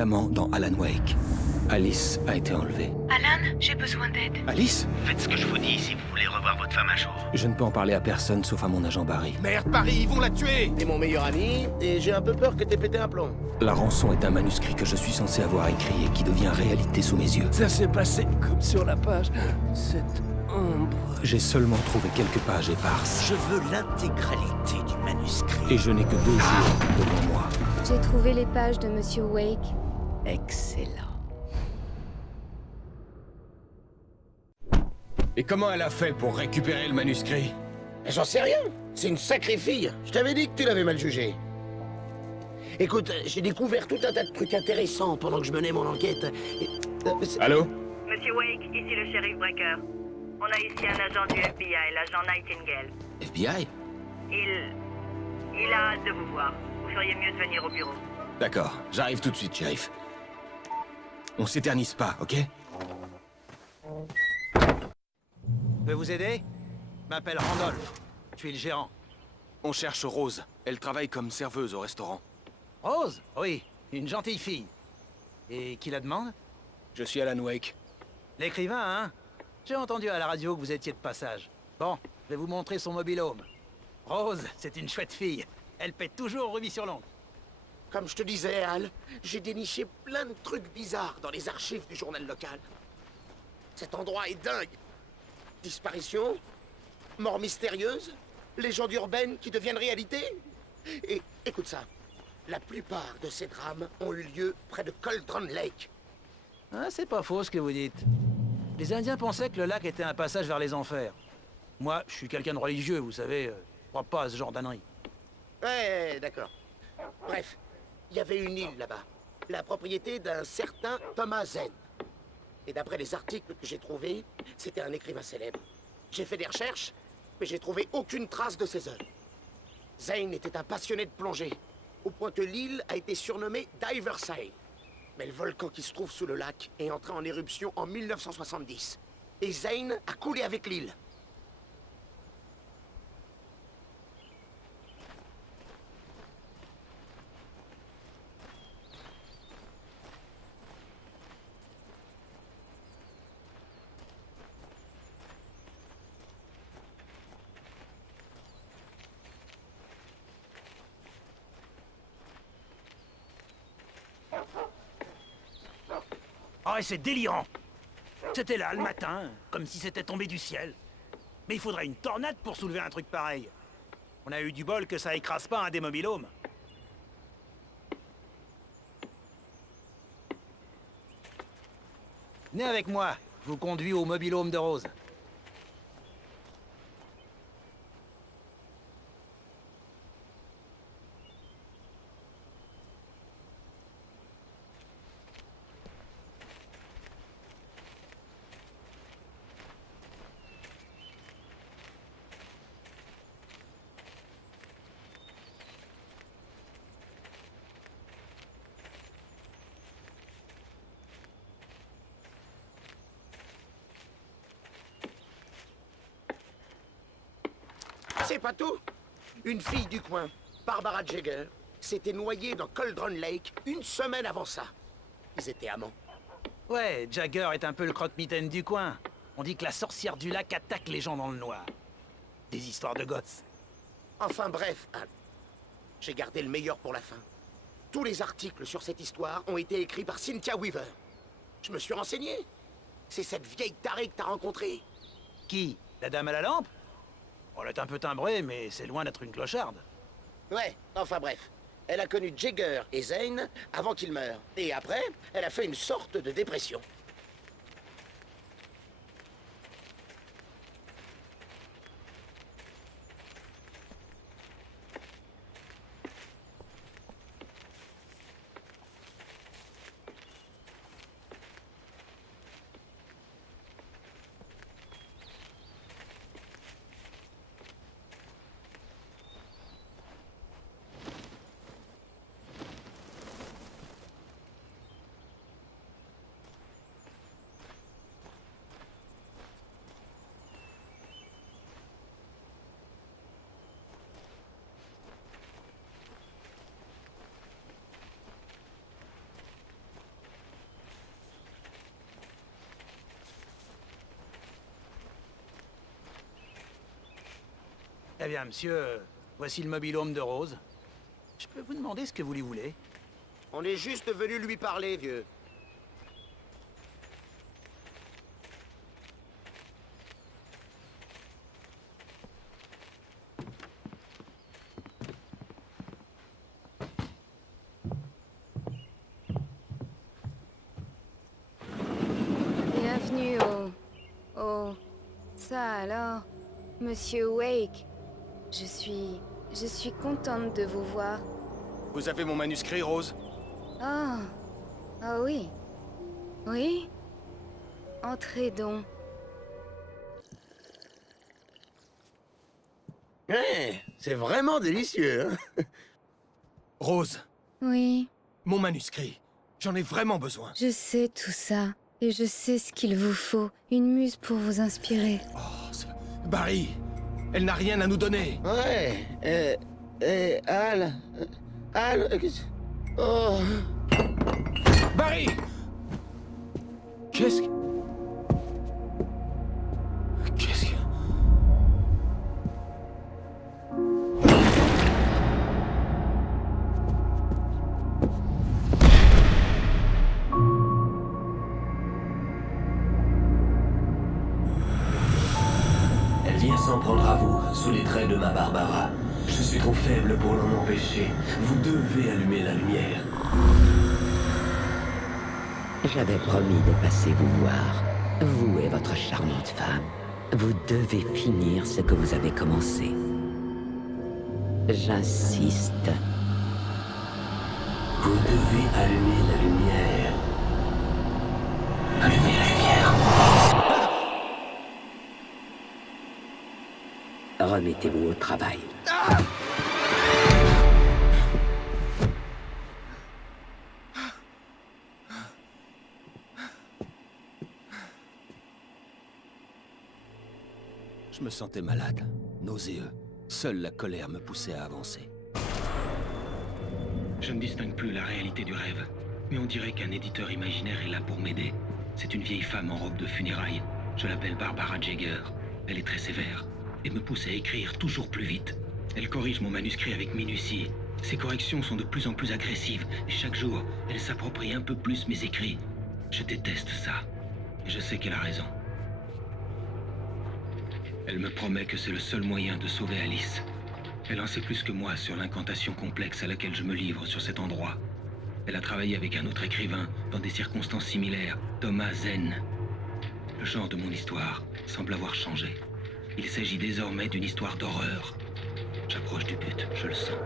Diamant dans Alan Wake. Alice a été enlevée. Alan, j'ai besoin d'aide. Alice? Faites ce que je vous dis si vous voulez revoir votre femme un jour. Je ne peux en parler à personne sauf à mon agent Barry. Merde, Barry, ils vont la tuer! T'es mon meilleur ami, et j'ai un peu peur que t'aies pété un plomb. La rançon est un manuscrit que je suis censé avoir écrit et qui devient réalité sous mes yeux. Ça s'est passé comme sur la page. Cette ombre... J'ai seulement trouvé quelques pages éparses. Je veux l'intégralité du manuscrit. Et je n'ai que 2 jours devant moi. J'ai trouvé les pages de Monsieur Wake. Excellent. Et comment elle a fait pour récupérer le manuscrit? Mais j'en sais rien. C'est une sacrée fille. Je t'avais dit que tu l'avais mal jugée. Écoute, j'ai découvert tout un tas de trucs intéressants pendant que je menais mon enquête. Allô? Monsieur Wake, ici le shérif Breaker. On a ici un agent du FBI, l'agent Nightingale. FBI? Il a hâte de vous voir. Vous feriez mieux de venir au bureau. D'accord, j'arrive tout de suite, shérif. On s'éternise pas, ok? Je peux vous aider? Je m'appelle Randolph. Je suis le gérant. On cherche Rose. Elle travaille comme serveuse au restaurant. Rose? Oui, une gentille fille. Et qui la demande? Je suis Alan Wake. L'écrivain, hein? J'ai entendu à la radio que vous étiez de passage. Bon, je vais vous montrer son mobil-home. Rose, c'est une chouette fille. Elle pète toujours au rubis sur l'ongle. Comme je te disais, Al, j'ai déniché plein de trucs bizarres dans les archives du journal local. Cet endroit est dingue. Disparition, mort mystérieuse, légendes urbaines qui deviennent réalité. Et écoute ça, la plupart de ces drames ont eu lieu près de Cauldron Lake. Ah, c'est pas faux ce que vous dites. Les Indiens pensaient que le lac était un passage vers les enfers. Moi, je suis quelqu'un de religieux, vous savez, je crois pas à ce genre d'ânerie. Ouais, d'accord. Bref, il y avait une île là-bas, la propriété d'un certain Thomas Zane. Et d'après les articles que j'ai trouvés, c'était un écrivain célèbre. J'ai fait des recherches, mais j'ai trouvé aucune trace de ses œuvres. Zane était un passionné de plongée, au point que l'île a été surnommée Diverside. Mais le volcan qui se trouve sous le lac est entré en éruption en 1970. Et Zane a coulé avec l'île. Ah, et c'est délirant! C'était là, le matin, comme si c'était tombé du ciel. Mais il faudrait une tornade pour soulever un truc pareil. On a eu du bol que ça écrase pas un des mobil-homes. Venez avec moi, je vous conduis au mobil-home de Rose. C'est pas tout. Une fille du coin, Barbara Jagger, s'était noyée dans Cauldron Lake une semaine avant ça. Ils étaient amants. Ouais, Jagger est un peu le croque-mitaine du coin. On dit que la sorcière du lac attaque les gens dans le noir. Des histoires de gosses. Enfin bref, Al, j'ai gardé le meilleur pour la fin. Tous les articles sur cette histoire ont été écrits par Cynthia Weaver. Je me suis renseigné. C'est cette vieille tarée que t'as rencontrée. Qui? La dame à la lampe? Elle est un peu timbrée, mais c'est loin d'être une clocharde. Ouais, enfin bref. Elle a connu Jagger et Zane avant qu'ils meurent. Et après, elle a fait une sorte de dépression. Eh bien, monsieur, voici le mobil-home de Rose. Je peux vous demander ce que vous lui voulez? On est juste venu lui parler, vieux. Bienvenue au... Ça alors, Monsieur Wake. Je suis contente de vous voir. Vous avez mon manuscrit, Rose? Ah, ah oui. Oui? Entrez donc. Ouais, c'est vraiment délicieux, hein? Rose, Oui, mon manuscrit. J'en ai vraiment besoin. je sais tout ça. Et je sais ce qu'il vous faut. Une muse pour vous inspirer. Oh, Barry, elle n'a rien à nous donner. Ouais, Al... Oh... Barry! Qu'est-ce que... Qu'est-ce que... Elle vient s'en prendre à vous, sous les traits de ma Barbara. Je suis trop faible pour l'en empêcher. Vous devez allumer la lumière. J'avais promis de passer vous voir. Vous et votre charmante femme. Vous devez finir ce que vous avez commencé. J'insiste. Vous devez allumer la lumière. Allumez la lumière. Remettez-vous au travail. Je me sentais malade, nauséeux. Seule la colère me poussait à avancer. Je ne distingue plus la réalité du rêve. Mais on dirait qu'un éditeur imaginaire est là pour m'aider. C'est une vieille femme en robe de funérailles. Je l'appelle Barbara Jagger. Elle est très sévère et me pousse à écrire toujours plus vite. Elle corrige mon manuscrit avec minutie. Ses corrections sont de plus en plus agressives et chaque jour, elle s'approprie un peu plus mes écrits. Je déteste ça. Et je sais qu'elle a raison. Elle me promet que c'est le seul moyen de sauver Alice. Elle en sait plus que moi sur l'incantation complexe à laquelle je me livre sur cet endroit. Elle a travaillé avec un autre écrivain dans des circonstances similaires, Thomas Zen. Le genre de mon histoire semble avoir changé. Il s'agit désormais d'une histoire d'horreur. J'approche du but, je le sens.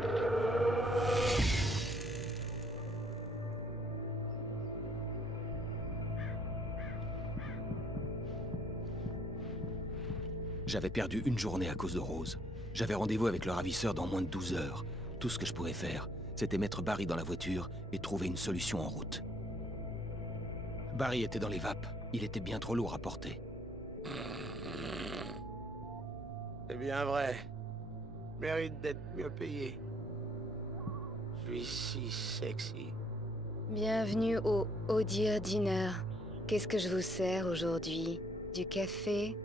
J'avais perdu une journée à cause de Rose. J'avais rendez-vous avec le ravisseur dans moins de 12 heures. Tout ce que je pouvais faire, c'était mettre Barry dans la voiture et trouver une solution en route. Barry était dans les vapes. Il était bien trop lourd à porter. C'est bien vrai. Mérite d'être mieux payé. Je suis si sexy. Bienvenue au Dear Dinner. Qu'est-ce que je vous sers aujourd'hui? Du café?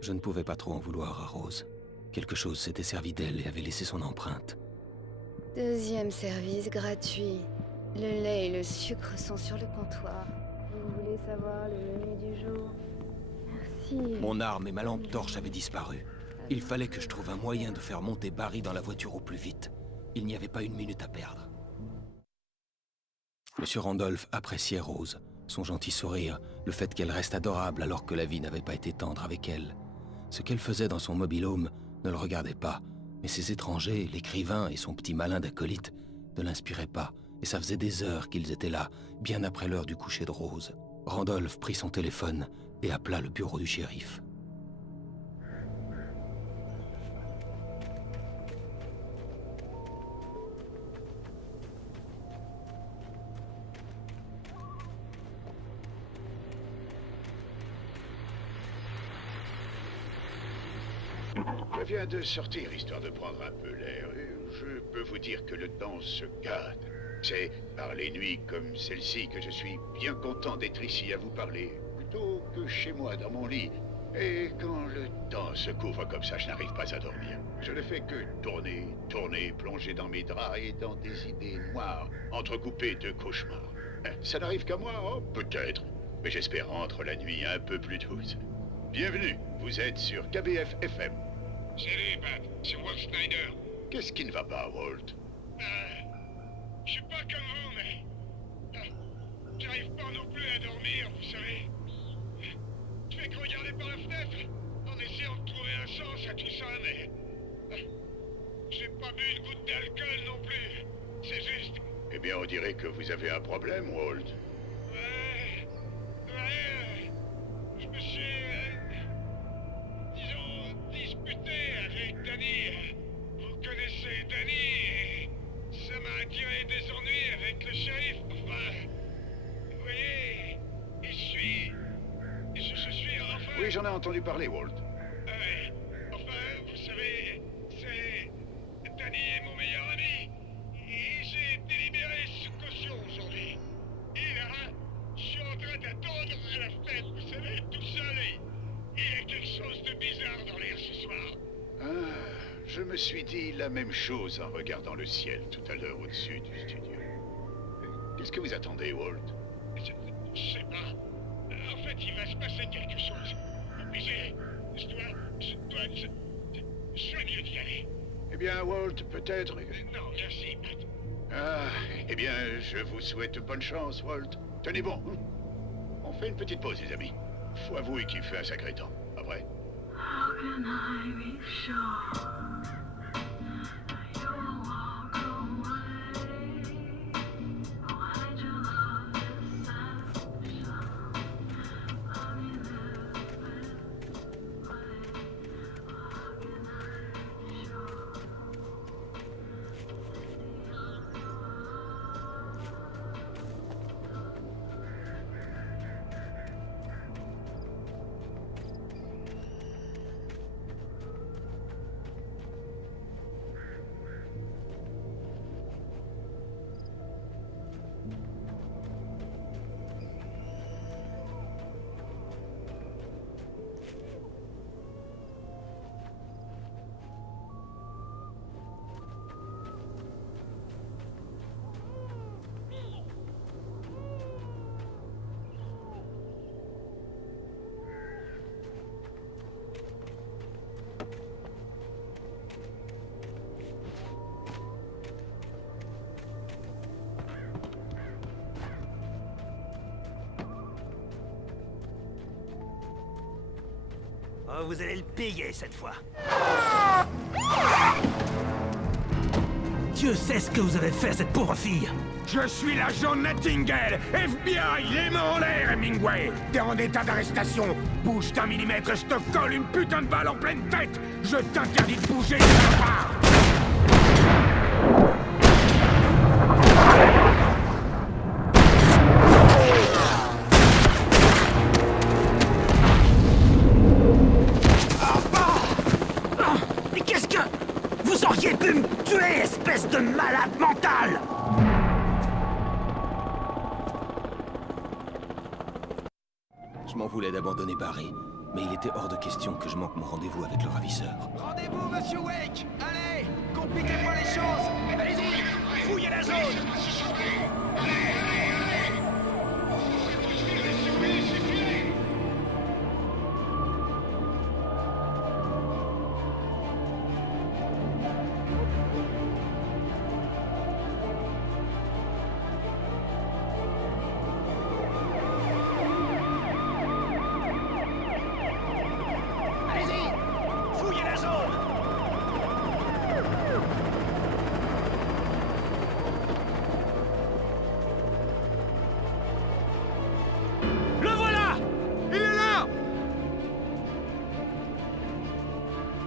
Je ne pouvais pas trop en vouloir à Rose. Quelque chose s'était servi d'elle et avait laissé son empreinte. Deuxième service gratuit. Le lait et le sucre sont sur le comptoir. Vous voulez savoir le menu du jour? Merci. Mon arme et ma lampe torche avaient disparu. Il fallait que je trouve un moyen de faire monter Barry dans la voiture au plus vite. Il n'y avait pas une minute à perdre. Monsieur Randolph appréciait Rose, son gentil sourire, le fait qu'elle reste adorable alors que la vie n'avait pas été tendre avec elle. Ce qu'elle faisait dans son mobil-home ne le regardait pas, mais ses étrangers, l'écrivain et son petit malin d'acolyte ne l'inspiraient pas, et ça faisait des heures qu'ils étaient là, bien après l'heure du coucher de Rose. Randolph prit son téléphone et appela le bureau du shérif. Je viens de sortir histoire de prendre un peu l'air. Et je peux vous dire que le temps se gâte. C'est par les nuits comme celle-ci que je suis bien content d'être ici à vous parler, plutôt que chez moi dans mon lit. Et quand le temps se couvre comme ça, je n'arrive pas à dormir. Je ne fais que tourner, tourner, plonger dans mes draps et dans des idées noires, entrecoupées de cauchemars. Ça n'arrive qu'à moi, oh, peut-être. Mais j'espère rendre la nuit un peu plus douce. Bienvenue, vous êtes sur KBF FM. Salut, Pat, c'est Walt Snyder. Qu'est-ce qui ne va pas, Walt? Je suis pas comme vous, mais... j'arrive pas non plus à dormir, vous savez. Je fais que regarder par la fenêtre, en essayant de trouver un sens à tout ça, mais... j'ai pas bu une goutte d'alcool non plus. C'est juste... Eh bien, on dirait que vous avez un problème, Walt. Je me suis... disons, disputé avec Danny. Vous connaissez Danny et ça m'a attiré des ennuis avec le shérif. Enfin, vous voyez, je suis enfin... Oui, j'en ai entendu parler, Walt. Enfin, vous savez, c'est... Danny est mon meilleur ami. Et j'ai été libéré sous caution aujourd'hui. Et là, je suis en train d'attendre à la fête, vous savez, tout seul. Et il y a quelque chose de bizarre dans l'air ce soir. Je me suis dit la même chose en regardant le ciel tout à l'heure au-dessus du studio. Qu'est-ce que vous attendez, Walt? Je sais pas. En fait, il va se passer quelque chose. Mais je suis mieux d'y aller. Eh bien, Walt, peut-être... Non, merci, Pat. Eh bien, je vous souhaite bonne chance, Walt. Tenez bon. On fait une petite pause, les amis. Faut avouer qu'il fait un sacré temps. Pas vrai? How can I be sure you'll walk away? Why'd you love deception? I mean, this way. How can I be sure? Oh, vous allez le payer cette fois. Dieu sait ce que vous avez fait à cette pauvre fille. Je suis l'agent Nightingale, FBI, les mains en l'air, Hemingway. T'es en état d'arrestation. Bouge d'un millimètre et je te colle une putain de balle en pleine tête. Je t'interdis de bouger de ta part. Mais qu'est-ce que... Vous auriez pu me tuer, espèce de malade mental! Je m'en voulais d'abandonner Barry, mais il était hors de question que je manque mon rendez-vous avec le ravisseur. Rendez-vous, monsieur Wake! Allez, compliquez-moi les choses! Allez-y, fouillez la zone!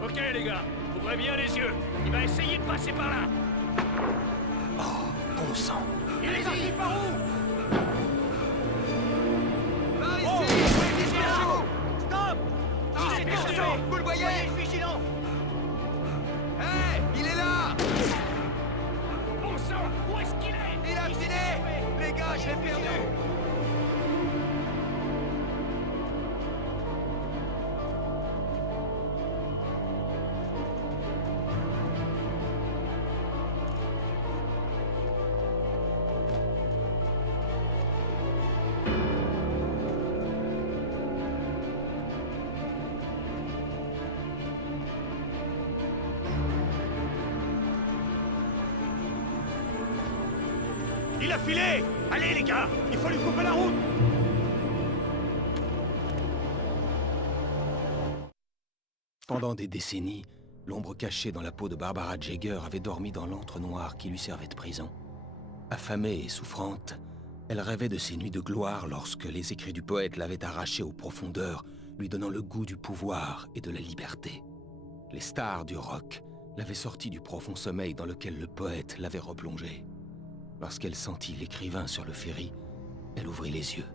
Ok les gars, ouvrez bien les yeux. Il va essayer de passer par là. Oh, bon sang. Il est parti par où? Par ici! Oh, Stop! Il s'est perdu! Vous le voyez? Soyez vigilants! Hé! Il est là! Bon sang, où est-ce qu'il est? Il a finé! Les gars, je l'ai perdu! l'a filé! Allez les gars, il faut lui couper la route! Pendant des décennies, l'ombre cachée dans la peau de Barbara Jagger avait dormi dans l'antre noir qui lui servait de prison. Affamée et souffrante, elle rêvait de ces nuits de gloire lorsque les écrits du poète l'avaient arrachée aux profondeurs, lui donnant le goût du pouvoir et de la liberté. Les stars du rock l'avaient sortie du profond sommeil dans lequel le poète l'avait replongée. Lorsqu'elle sentit l'écrivain sur le ferry, elle ouvrit les yeux.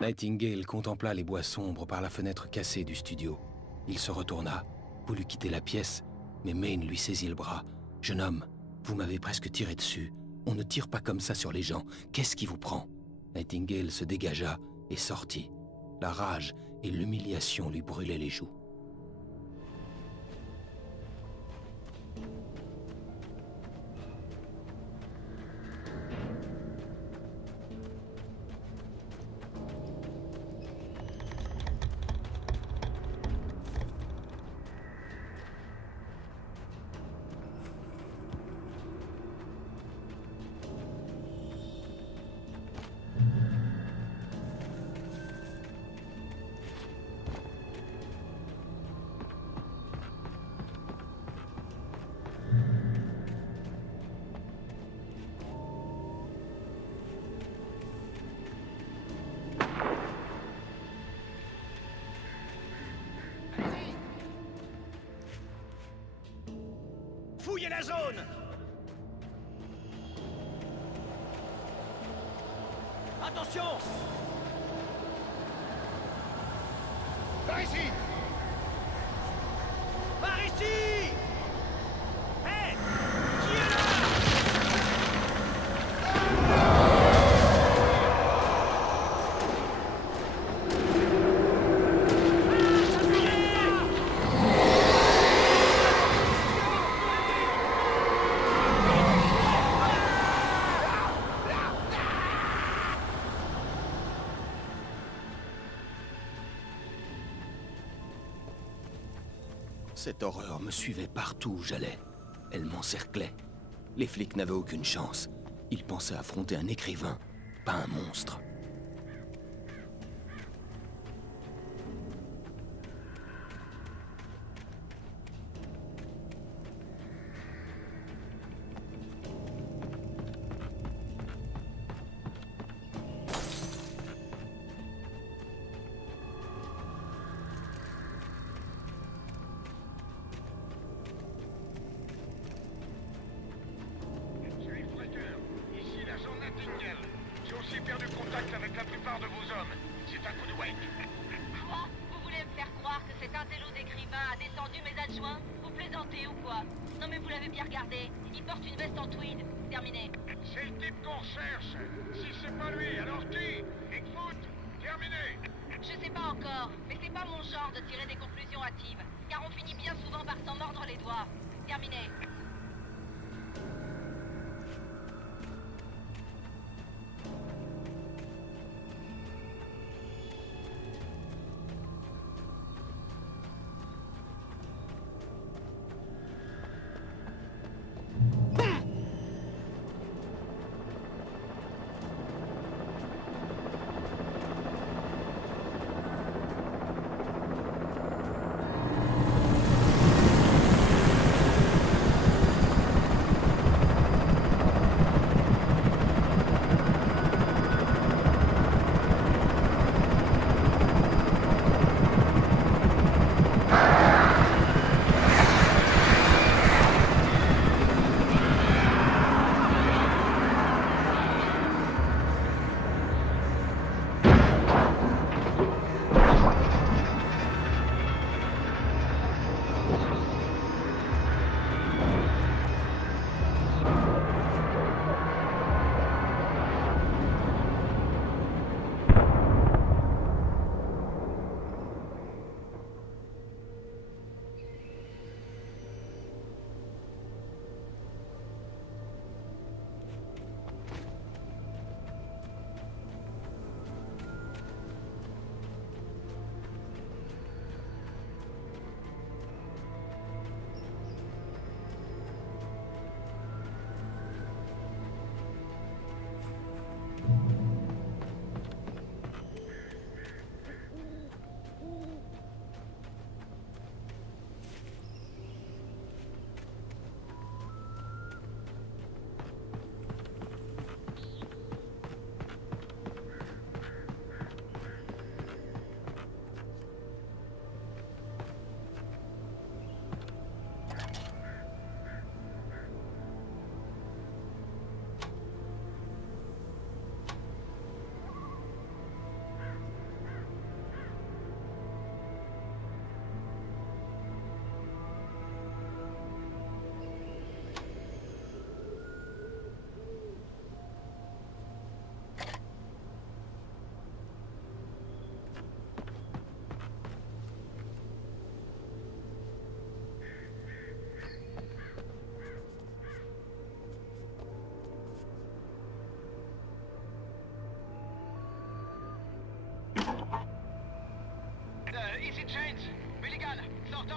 Nightingale contempla les bois sombres par la fenêtre cassée du studio. Il se retourna, voulut quitter la pièce, mais Maine lui saisit le bras. « Jeune homme, vous m'avez presque tiré dessus. On ne tire pas comme ça sur les gens. Qu'est-ce qui vous prend ?» Nightingale se dégagea et sortit. La rage et l'humiliation lui brûlaient les joues. Fouillez la zone! Attention! Par ici! Par ici! Hé! Qui est là? Cette horreur me suivait partout où j'allais. Elle m'encerclait. Les flics n'avaient aucune chance. Ils pensaient affronter un écrivain, pas un monstre. J'ai aussi perdu contact avec la plupart de vos hommes. C'est un coup de wake. Quoi? Vous voulez me faire croire que cet intello d'écrivain a descendu mes adjoints? Vous plaisantez ou quoi? Non mais vous l'avez bien regardé. Il porte une veste en tweed. Terminé. C'est le type qu'on recherche. Si c'est pas lui, alors qui? Bigfoot? Terminé. Je sais pas encore, mais c'est pas mon genre de tirer des conclusions hâtives. Car on finit bien souvent par s'en mordre les doigts. Terminé.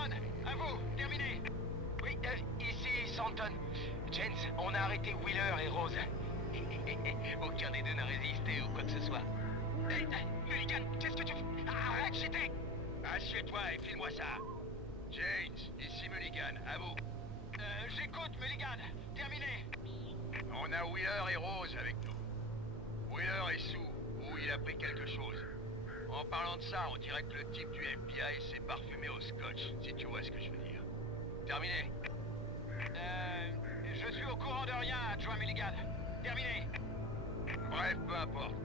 Mulligan, à vous, terminé. Oui, ici Stanton. James, on a arrêté Wheeler et Rose. Aucun des deux n'a résisté ou quoi que ce soit. Mulligan, qu'est-ce que tu fais? Arrête, j'étais... Assieds-toi et file-moi ça. James, ici Mulligan, à vous. J'écoute, Mulligan. Terminé. On a Wheeler et Rose avec nous. Wheeler est sous, ou il a pris quelque chose. En parlant de ça, on dirait que le type du FBI s'est parfumé au scotch, si tu vois ce que je veux dire. Terminé. Je suis au courant de rien, adjoint Mulligan. Terminé. Bref, peu importe.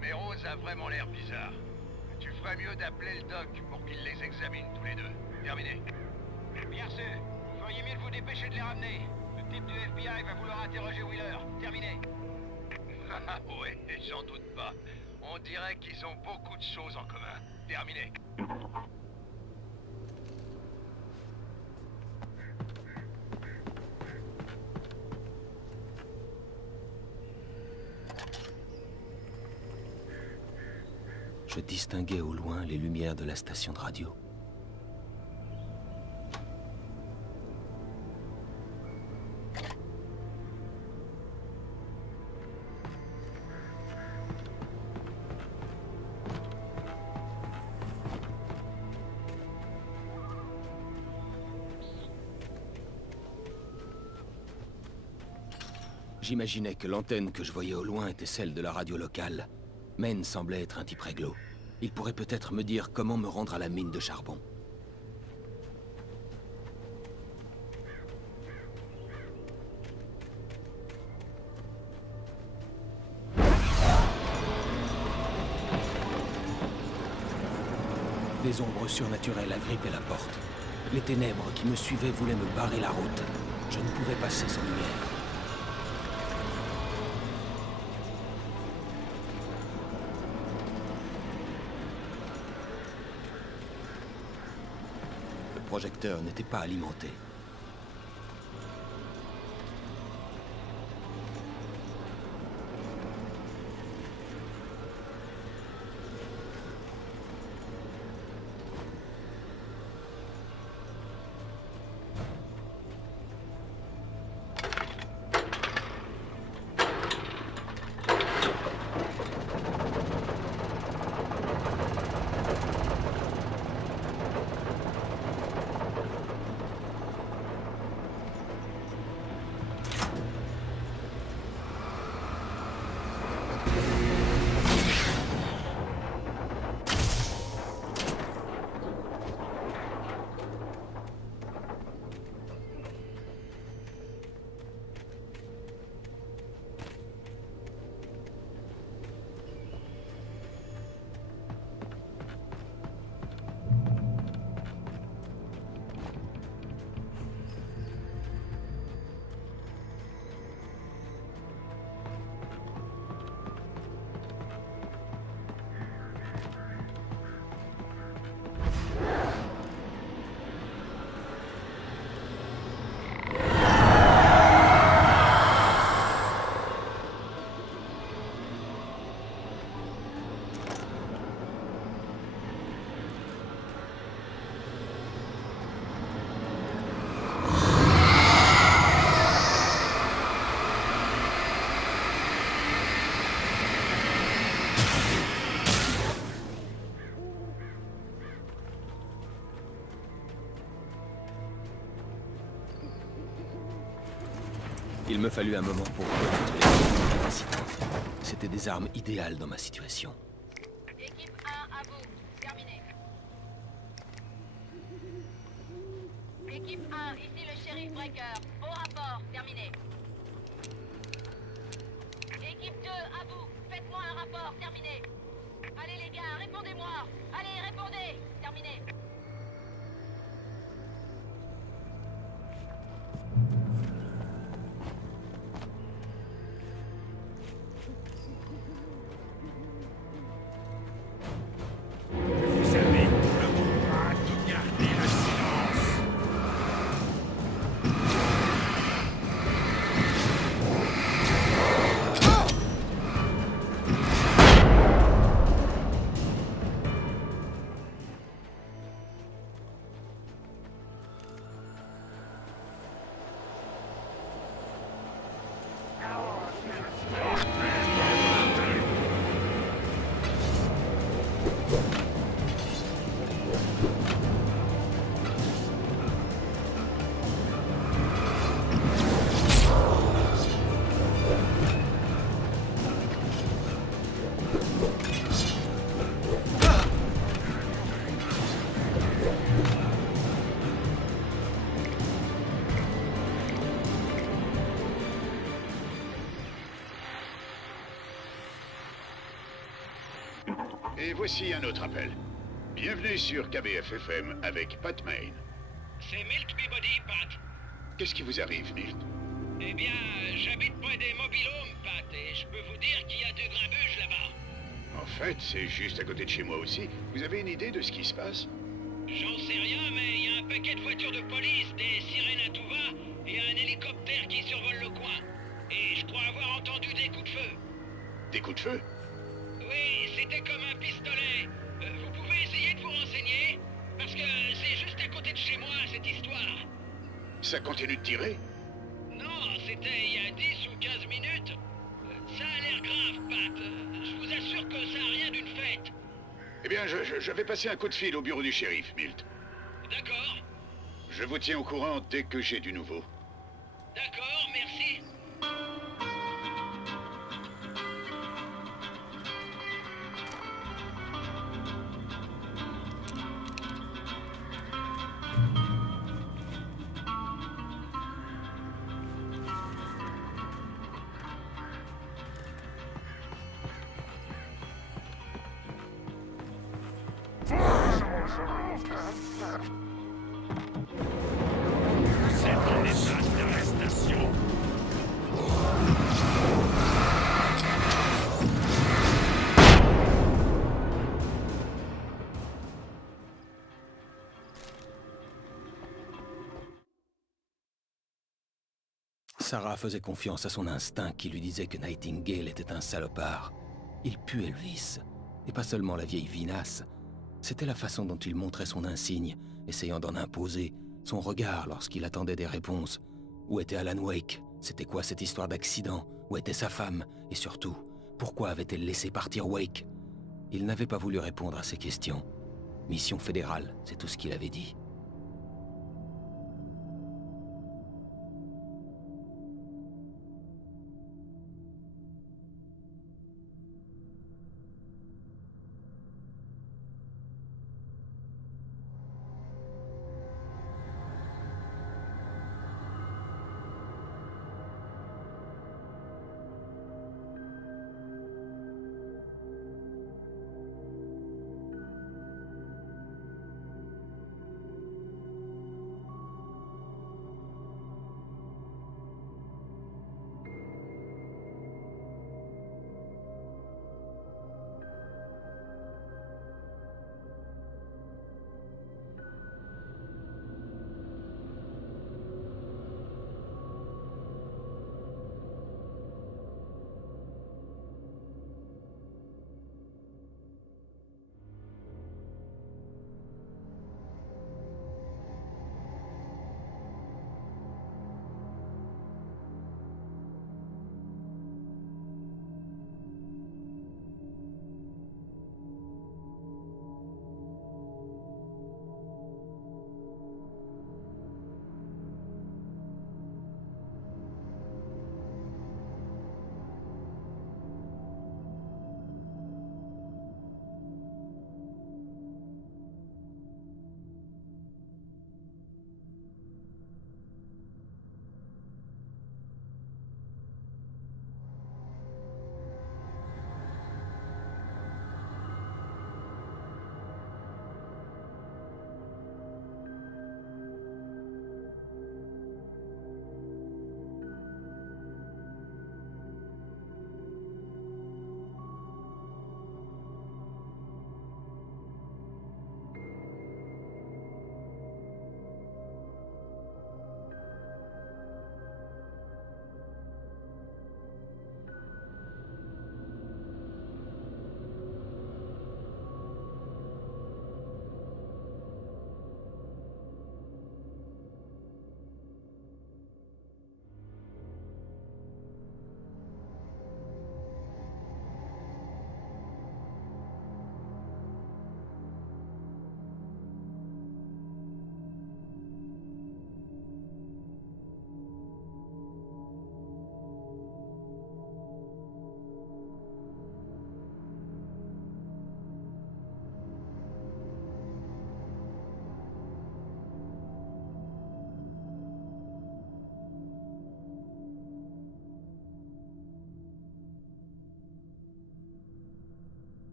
Mais Rose a vraiment l'air bizarre. Tu ferais mieux d'appeler le doc pour qu'il les examine tous les deux. Terminé. Bien reçu. Vous feriez mieux de vous dépêcher de les ramener. Le type du FBI va vouloir interroger Wheeler. Terminé. Ah ouais, j'en doute pas. On dirait qu'ils ont beaucoup de choses en commun. Terminé. Je distinguais au loin les lumières de la station de radio. J'imaginais que l'antenne que je voyais au loin était celle de la radio locale. Men semblait être un type réglo. Il pourrait peut-être me dire comment me rendre à la mine de charbon. Des ombres surnaturelles agrippaient la porte. Les ténèbres qui me suivaient voulaient me barrer la route. Je ne pouvais passer sans lumière. Le projecteur n'était pas alimenté. Il me fallut un moment pour reconnaître les armes capacitantes. C'était des armes idéales dans ma situation. Équipe 1, à vous. Terminé. Équipe 1, ici le shérif Breaker. Au rapport. Terminé. Équipe 2, à vous. Faites-moi un rapport. Terminé. Allez les gars, répondez-moi. Allez, répondez. Terminé. Vous avez tout le courage de garder le silence. Et voici un autre appel. Bienvenue sur KBF-FM avec Pat Main. C'est Milt Peabody, Pat. Qu'est-ce qui vous arrive, Milt? Eh bien, j'habite près des mobilhomes, Pat, et je peux vous dire qu'il y a du grabuge là-bas. En fait, c'est juste à côté de chez moi aussi. Vous avez une idée de ce qui se passe? J'en sais rien, mais il y a un paquet de voitures de police, des sirènes à tout va, et un hélicoptère qui survole le coin. Et je crois avoir entendu des coups de feu. Des coups de feu? Oui, c'était comme un pistolet. Vous pouvez essayer de vous renseigner? Parce que c'est juste à côté de chez moi, cette histoire. Ça continue de tirer? Non, c'était il y a 10 ou 15 minutes. Ça a l'air grave, Pat. Je vous assure que ça a rien d'une fête. Eh bien, je vais passer un coup de fil au bureau du shérif, Milt. D'accord. Je vous tiens au courant dès que j'ai du nouveau. D'accord, merci. C'est un message d'arrestation. Sarah faisait confiance à son instinct qui lui disait que Nightingale était un salopard. Il pue Elvis, et pas seulement la vieille vinasse. C'était la façon dont il montrait son insigne, essayant d'en imposer, son regard lorsqu'il attendait des réponses. Où était Alan Wake? C'était quoi cette histoire d'accident? Où était sa femme? Et surtout, pourquoi avait-elle laissé partir Wake? Il n'avait pas voulu répondre à ces questions. Mission fédérale, c'est tout ce qu'il avait dit.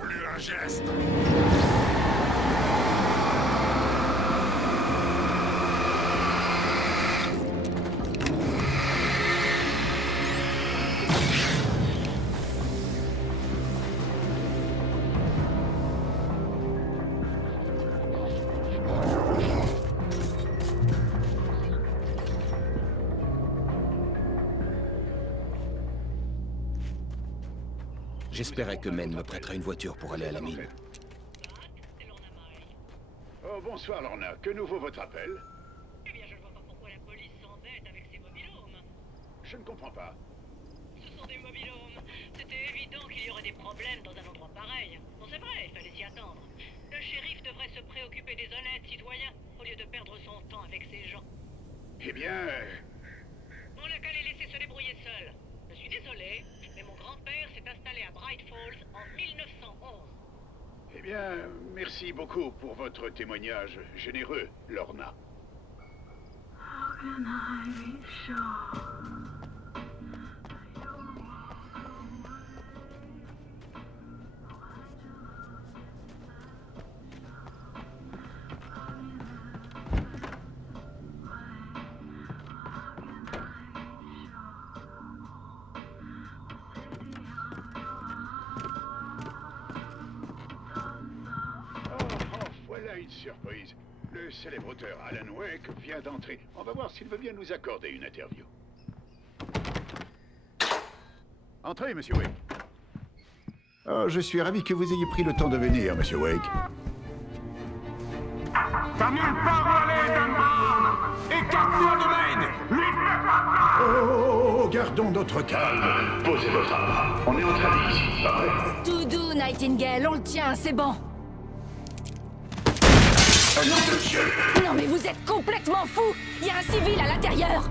Plus un geste. J'espérais que Men me prêterait une voiture pour aller à la mine. Oh, bonsoir, Lorna. Que nous vaut votre appel? Eh bien, je ne vois pas pourquoi la police s'embête avec ces mobilhomes. Je ne comprends pas. Ce sont des mobilhomes. C'était évident qu'il y aurait des problèmes dans un endroit pareil. Bon, c'est vrai, il fallait s'y attendre. Le shérif devrait se préoccuper des honnêtes citoyens au lieu de perdre son temps avec ces gens. Eh bien... On n'a qu'à les laisser se débrouiller seuls. Je suis désolé, mais mon grand-père s'est installé à Bright Falls en 1911. Eh bien, merci beaucoup pour votre témoignage généreux, Lorna. How can I be sure? Voilà une surprise. Le célèbre auteur Alan Wake vient d'entrer. On va voir s'il veut bien nous accorder une interview. Entrez, monsieur Wake. Oh, je suis ravi que vous ayez pris le temps de venir, monsieur Wake. T'as nulle part où aller, Dunbar! Écarte-toi de Maine! Oh, gardons notre calme. Posez votre arme. On est entre amis ici, pas vrai? Tout doux, Nightingale, on le tient, c'est bon. Nom de Dieu! Non mais vous êtes complètement fou. Il y a un civil à l'intérieur.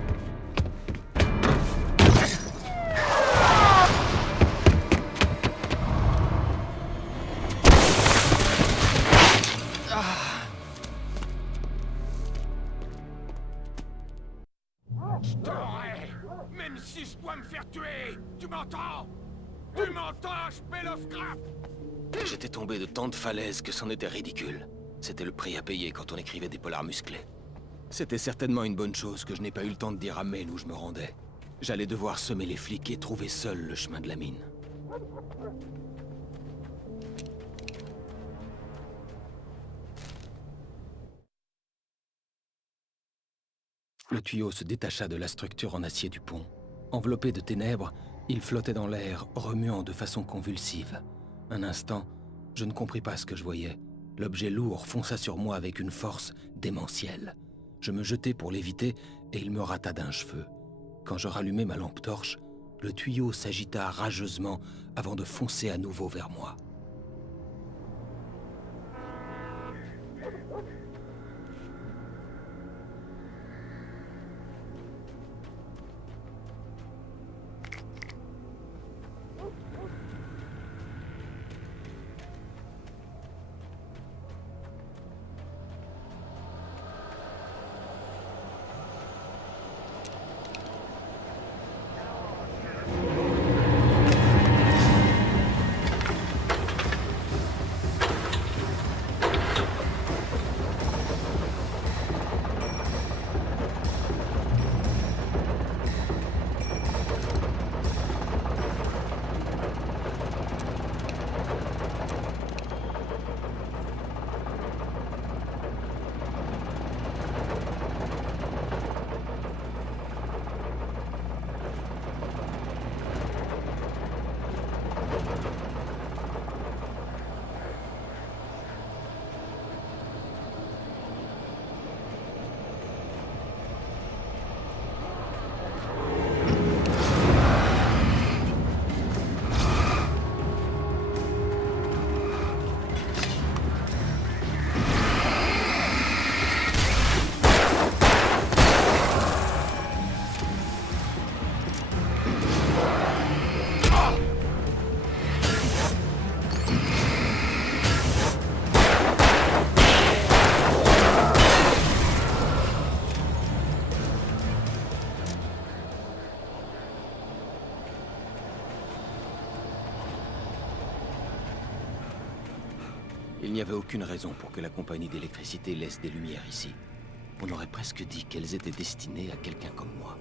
Je t'aurai! Même si je dois me faire tuer! Tu m'entends? Tu m'entends, H.P. Lovecraft? J'étais tombé de tant de falaises que c'en était ridicule. C'était le prix à payer quand on écrivait des polars musclés. C'était certainement une bonne chose que je n'ai pas eu le temps de dire à Men où je me rendais. J'allais devoir semer les flics et trouver seul le chemin de la mine. Le tuyau se détacha de la structure en acier du pont. Enveloppé de ténèbres, il flottait dans l'air, remuant de façon convulsive. Un instant, je ne compris pas ce que je voyais. L'objet lourd fonça sur moi avec une force démentielle. Je me jetai pour l'éviter et il me rata d'un cheveu. Quand je rallumai ma lampe torche, le tuyau s'agita rageusement avant de foncer à nouveau vers moi. Il n'y avait aucune raison pour que la compagnie d'électricité laisse des lumières ici. On aurait presque dit qu'elles étaient destinées à quelqu'un comme moi.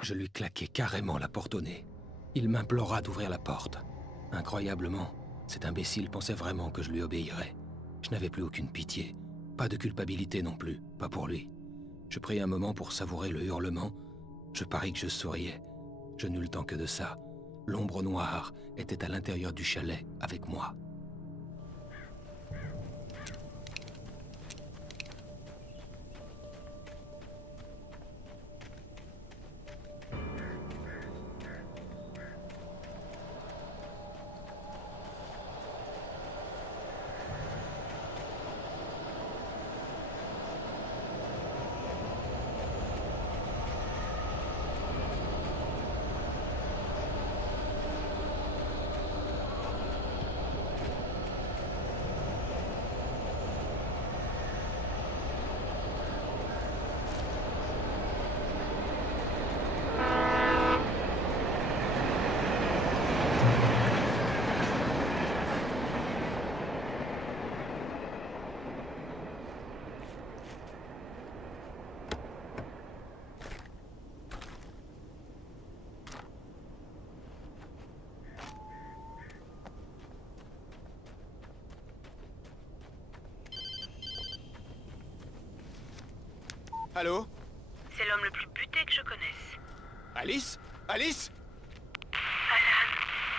Je lui claquai carrément la porte au nez. Il m'implora d'ouvrir la porte. Incroyablement, cet imbécile pensait vraiment que je lui obéirais. Je n'avais plus aucune pitié. Pas de culpabilité non plus, pas pour lui. Je pris un moment pour savourer le hurlement. Je parie que je souriais. Je n'eus le temps que de ça. L'ombre noire était à l'intérieur du chalet avec moi. Allô? C'est l'homme le plus buté que je connaisse. Alice? Alice?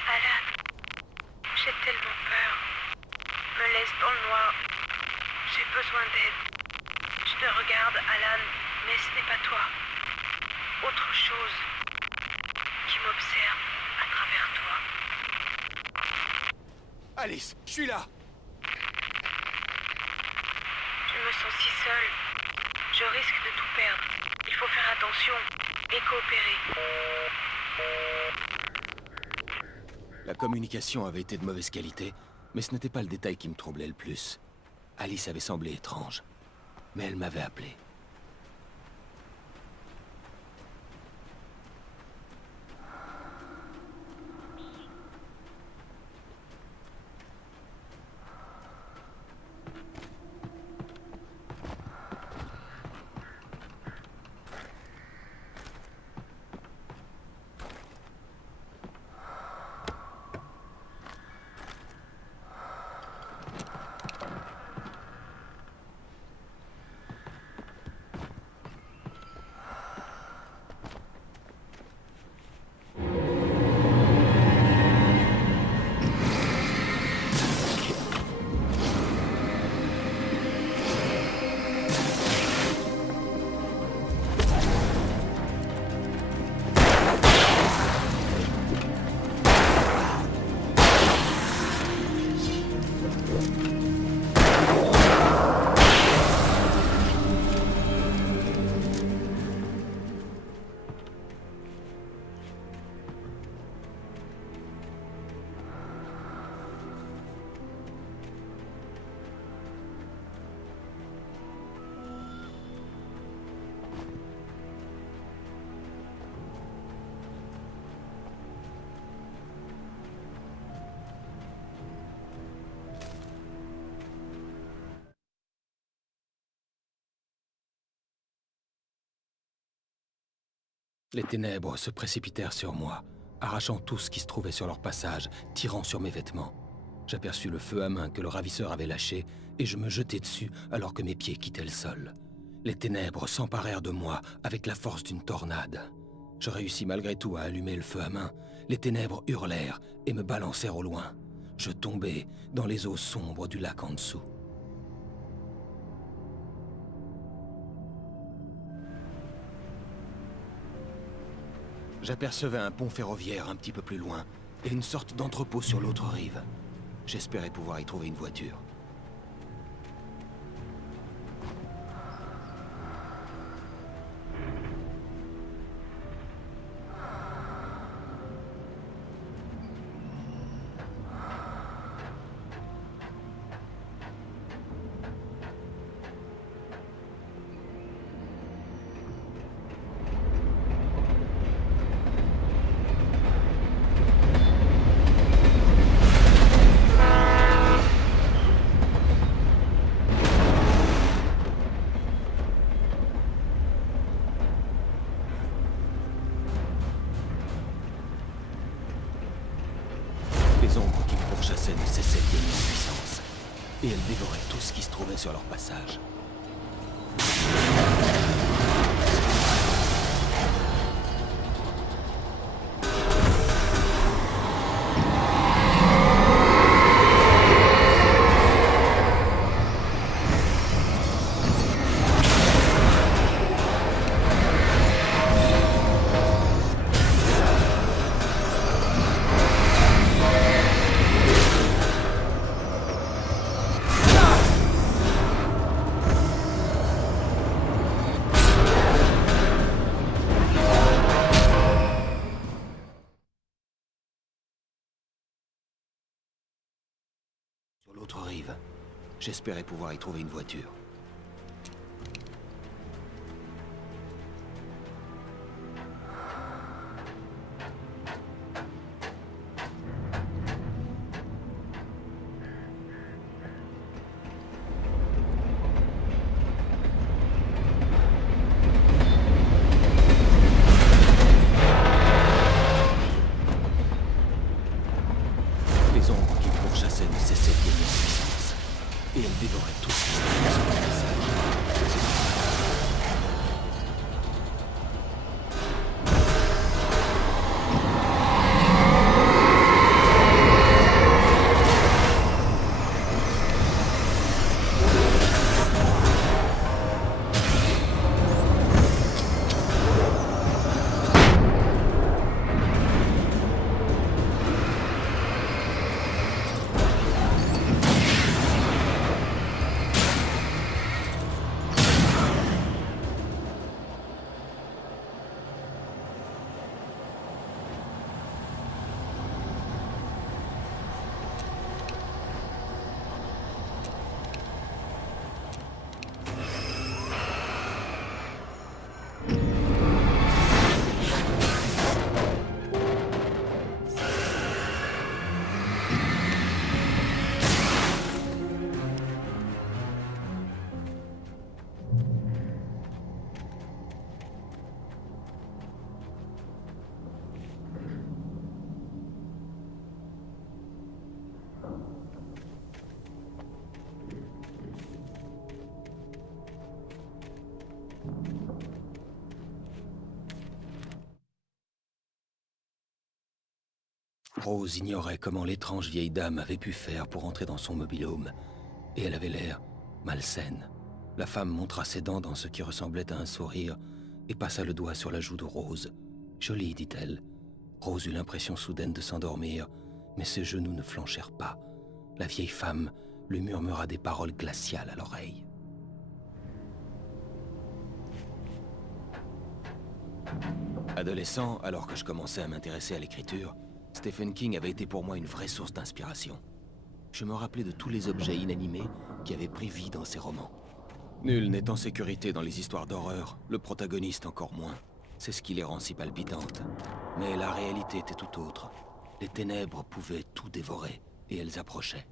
Alan, j'ai tellement peur. Me laisse dans le noir. J'ai besoin d'aide. Je te regarde, Alan, mais ce n'est pas toi. Autre chose qui m'observe à travers toi. Alice, je suis là! Je me sens si seule. Je risque de tout perdre. Il faut faire attention et coopérer. La communication avait été de mauvaise qualité, mais ce n'était pas le détail qui me troublait le plus. Alice avait semblé étrange. mais elle m'avait appelé. Les ténèbres se précipitèrent sur moi, arrachant tout ce qui se trouvait sur leur passage, tirant sur mes vêtements. J'aperçus le feu à main que le ravisseur avait lâché, et je me jetai dessus alors que mes pieds quittaient le sol. Les ténèbres s'emparèrent de moi avec la force d'une tornade. Je réussis malgré tout à allumer le feu à main. Les ténèbres hurlèrent et me balancèrent au loin. Je tombai dans les eaux sombres du lac en dessous. J'apercevais un pont ferroviaire un petit peu plus loin, et une sorte d'entrepôt sur l'autre rive. J'espérais pouvoir y trouver une voiture. Les ombres qui me pourchassaient ne cessaient de gagner en puissance, et elles dévoraient tout ce qui se trouvait sur leur passage. Sur l'autre rive, j'espérais pouvoir y trouver une voiture. Les ombres qui me pourchassaient ne cessaient de gagner en puissance, et elles dévoraient tout ce qui se trouvait sur leur passage. Rose ignorait comment l'étrange vieille dame avait pu faire pour entrer dans son mobil-home, et elle avait l'air malsaine. La femme montra ses dents dans ce qui ressemblait à un sourire et passa le doigt sur la joue de Rose. « Jolie, dit-elle. » Rose eut l'impression soudaine de s'endormir, mais ses genoux ne flanchèrent pas. La vieille femme lui murmura des paroles glaciales à l'oreille. Adolescent, alors que je commençais à m'intéresser à l'écriture, Stephen King avait été pour moi une vraie source d'inspiration. Je me rappelais de tous les objets inanimés qui avaient pris vie dans ses romans. Nul n'est en sécurité dans les histoires d'horreur, le protagoniste encore moins. C'est ce qui les rend si palpitantes. Mais la réalité était tout autre. Les ténèbres pouvaient tout dévorer, et elles approchaient.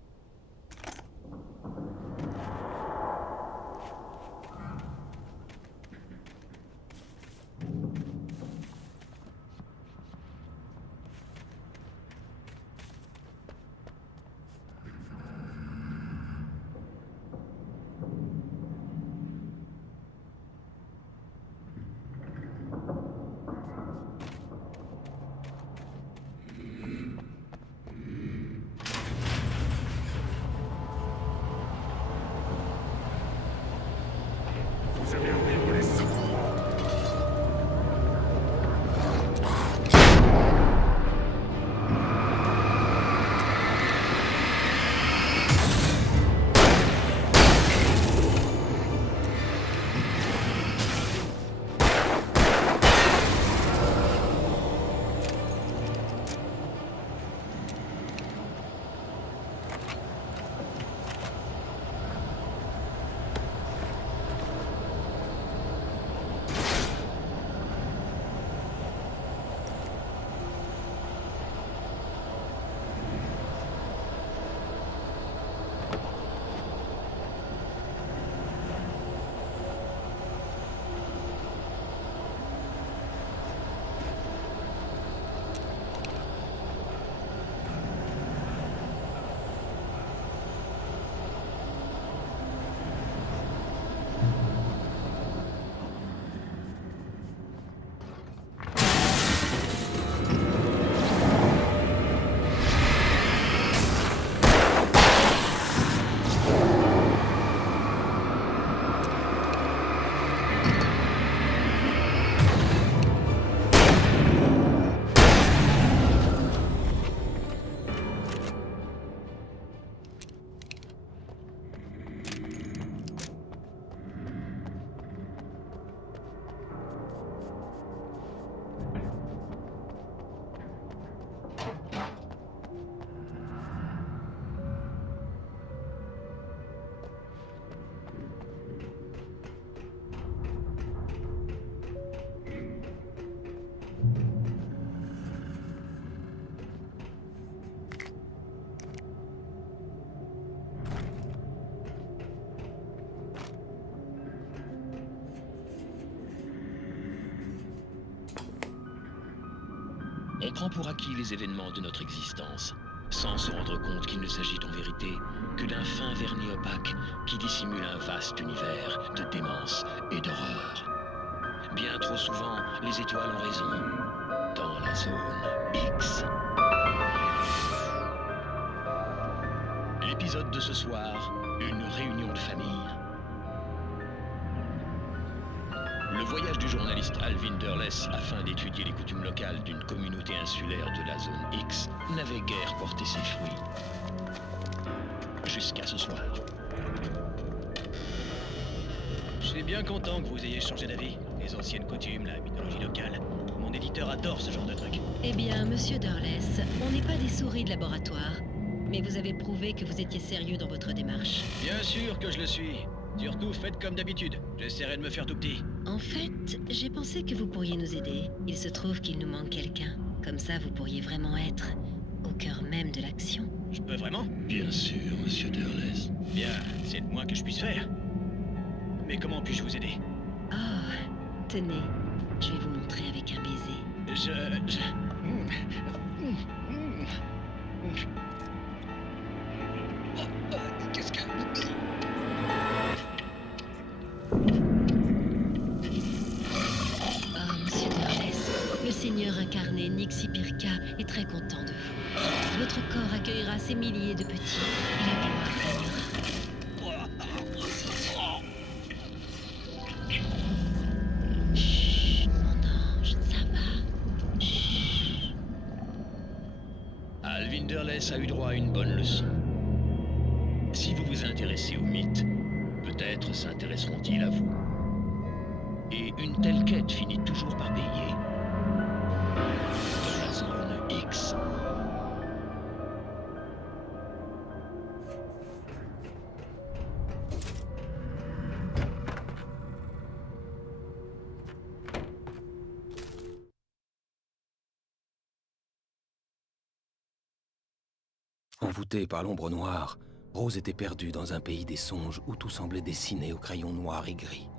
On prend pour acquis les événements de notre existence, sans se rendre compte qu'il ne s'agit en vérité que d'un fin vernis opaque qui dissimule un vaste univers de démence et d'horreur. Bien trop souvent, les étoiles ont raison, dans la zone X. L'épisode de ce soir, une réunion de famille. Le voyage du journaliste Alvin Durless afin d'étudier les coutumes locales d'une communauté insulaire de la zone X n'avait guère porté ses fruits. Jusqu'à ce soir. Je suis bien content que vous ayez changé d'avis. Les anciennes coutumes, la mythologie locale. Mon éditeur adore ce genre de truc. Eh bien, monsieur Durless, on n'est pas des souris de laboratoire. Mais vous avez prouvé que vous étiez sérieux dans votre démarche. Bien sûr que je le suis. Surtout, faites comme d'habitude. J'essaierai de me faire tout petit. En fait, j'ai pensé que vous pourriez nous aider. Il se trouve qu'il nous manque quelqu'un. Comme ça, vous pourriez vraiment être au cœur même de l'action. Je peux vraiment? Bien sûr, monsieur Durless. Bien, c'est le moins que je puisse faire. Mais comment puis-je vous aider? Oh, tenez, je vais vous montrer avec un baiser. Qu'est-ce que... Oh, monsieur Durless, le seigneur incarné Nixie Pirka est très content de vous. Votre corps accueillera ces milliers de petits, et la gloire régnera. Chut, mon ange, ça va. Chut. Alvinderless a eu droit à une bonne leçon. Si vous vous intéressez aux mythes, peut-être s'intéresseront-ils à vous. Et une telle quête finit toujours par payer. Dans la zone X. Envoûtée par l'ombre noire, Rose était perdue dans un pays des songes où tout semblait dessiné au crayon noir et gris.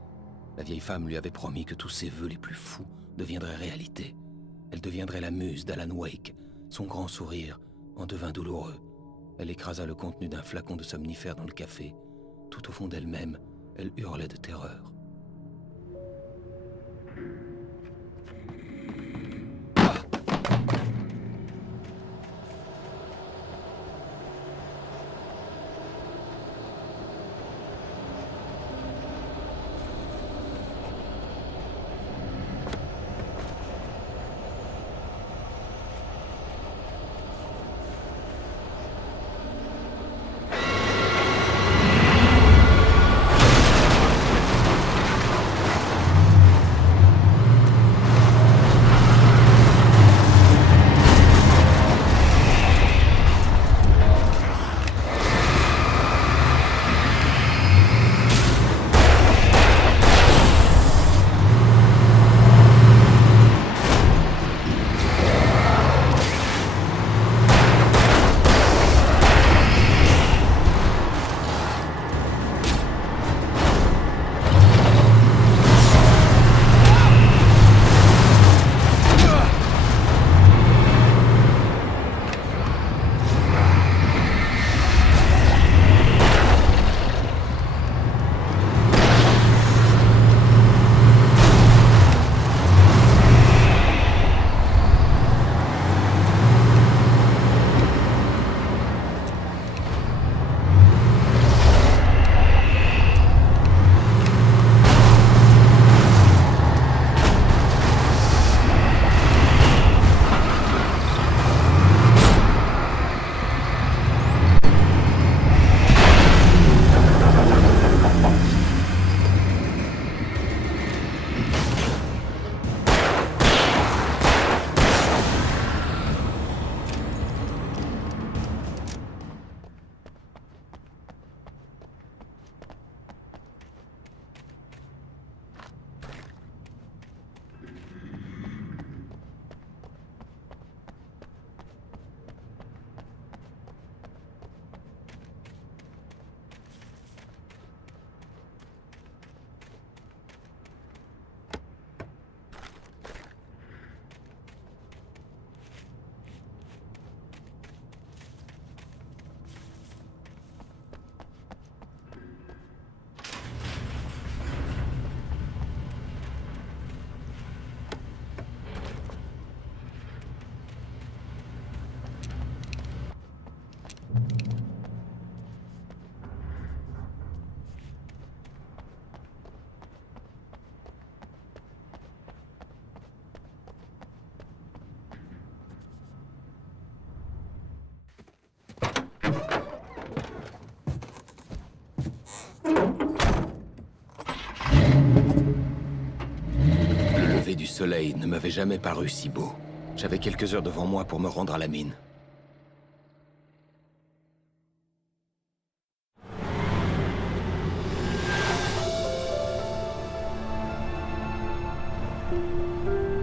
La vieille femme lui avait promis que tous ses vœux les plus fous deviendraient réalité. Elle deviendrait la muse d'Alan Wake. Son grand sourire en devint douloureux. Elle écrasa le contenu d'un flacon de somnifère dans le café. Tout au fond d'elle-même, elle hurlait de terreur. Du soleil ne m'avait jamais paru si beau. J'avais quelques heures devant moi pour me rendre à la mine.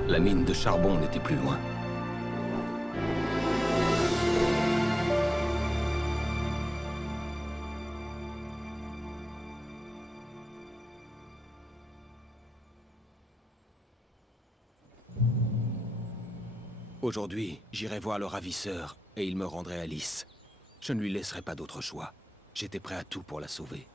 La mine de charbon n'était plus loin. Aujourd'hui, j'irai voir le ravisseur et il me rendrait Alice. Je ne lui laisserai pas d'autre choix. J'étais prêt à tout pour la sauver.